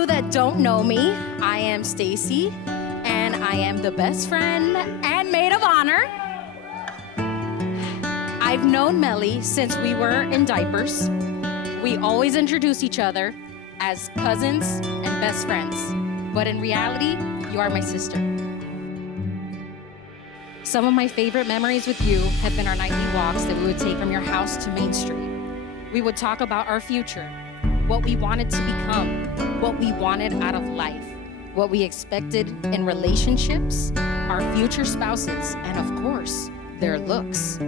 you that don't know me, I am Stacy, and I am the best friend and maid of honor. I've known Melly since we were in diapers. We always introduce each other as cousins and best friends, but in reality, you are my sister. Some of my favorite memories with you have been our nightly walks that we would take from your house to Main Street. We would talk about our future, what we wanted to become, what we wanted out of life, what we expected in relationships, our future spouses, and of course, their looks.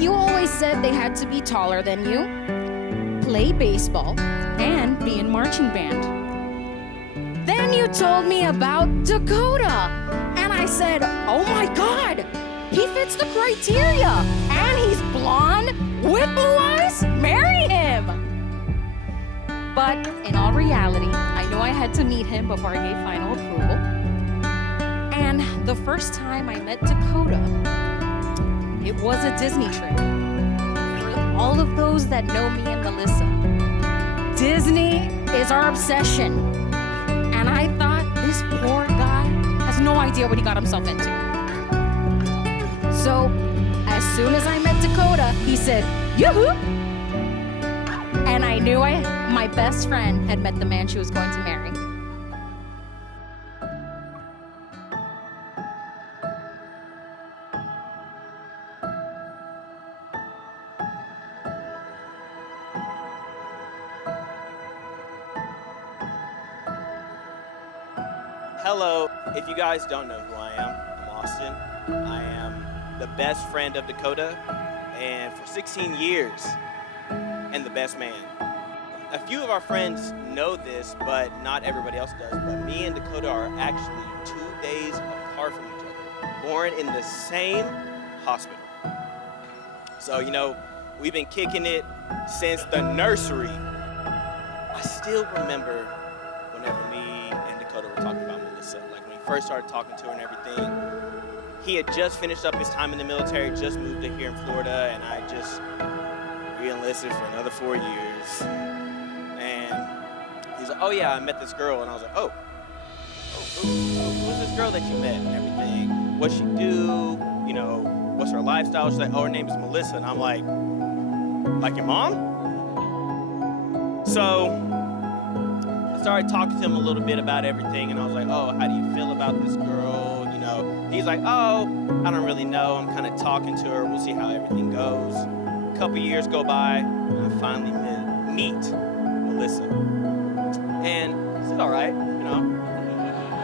You always said they had to be taller than you, play baseball, and be in marching band. Then you told me about Dakota, and I said, oh my God, he fits the criteria, and he's blonde with blue eyes, marry him. But in all reality, I knew I had to meet him before I gave final approval. And the first time I met Dakota, it was a Disney trip. For all of those that know me and Melissa, Disney is our obsession. And I thought this poor guy has no idea what he got himself into. So, as soon as I met Dakota, he said, yoo-hoo! And I knew my best friend had met the man she was going to marry. Hello, if you guys don't know who I am, I'm Austin. I am the best friend of Dakota, and for 16 years, and the best man. A few of our friends know this, but not everybody else does, but me and Dakota are actually 2 days apart from each other, born in the same hospital. So, we've been kicking it since the nursery. I still remember whenever me and Dakota were talking about Melissa, like when he first started talking to her and everything. He had just finished up his time in the military, just moved to here in Florida, and I just re-enlisted for another 4 years. And he's like, oh yeah, I met this girl, and I was like, who's this girl that you met and everything? What's she do? What's her lifestyle? She's like, oh, her name is Melissa, and I'm like your mom? So I started talking to him a little bit about everything, and I was like, oh, how do you feel about this girl? He's like, oh, I don't really know. I'm kind of talking to her. We'll see how everything goes. A couple years go by, and I finally meet Melissa. And she's all right,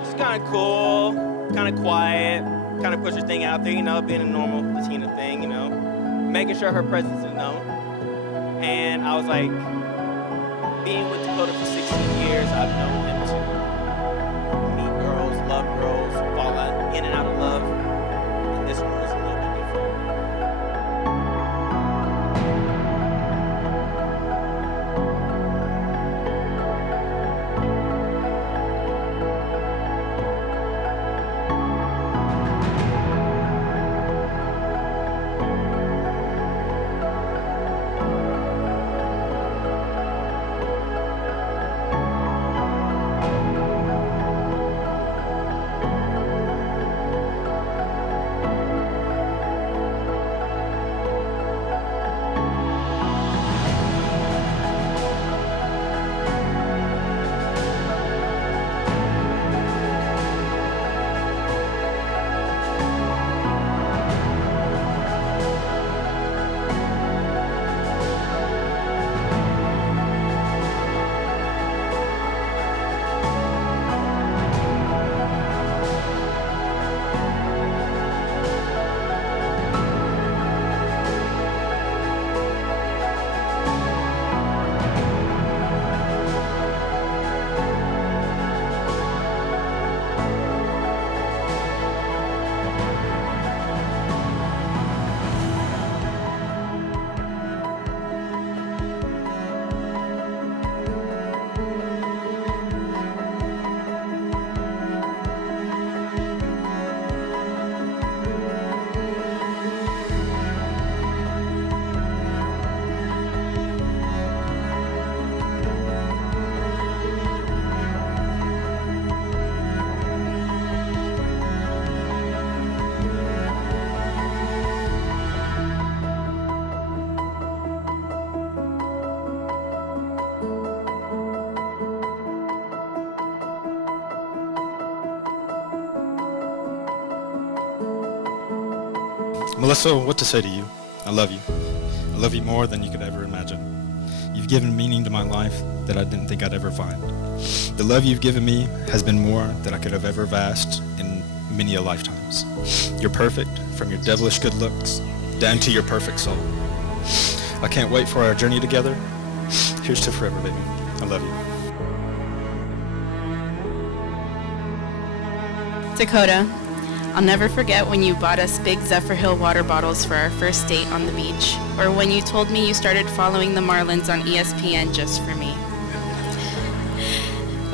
She's kind of cool, kind of quiet, kind of puts her thing out there, being a normal Latina thing, making sure her presence is known. And I was like, being with Dakota for 16 years, I've known him to meet girls, love girls, fall in and out of love. And this one was a little bit different. Melissa, what to say to you? I love you. I love you more than you could ever imagine. You've given meaning to my life that I didn't think I'd ever find. The love you've given me has been more than I could have ever asked in many a lifetimes. You're perfect, from your devilish good looks down to your perfect soul. I can't wait for our journey together. Here's to forever, baby. I love you. Dakota, I'll never forget when you bought us big Zephyrhill water bottles for our first date on the beach, or when you told me you started following the Marlins on ESPN just for me.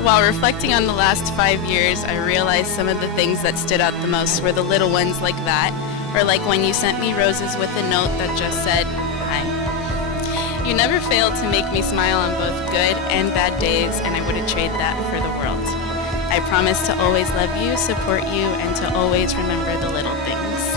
While reflecting on the last 5 years, I realized some of the things that stood out the most were the little ones like that, or like when you sent me roses with a note that just said, "Hi." You never failed to make me smile on both good and bad days, and I wouldn't trade that for the world. I promise to always love you, support you, and to always remember the little things.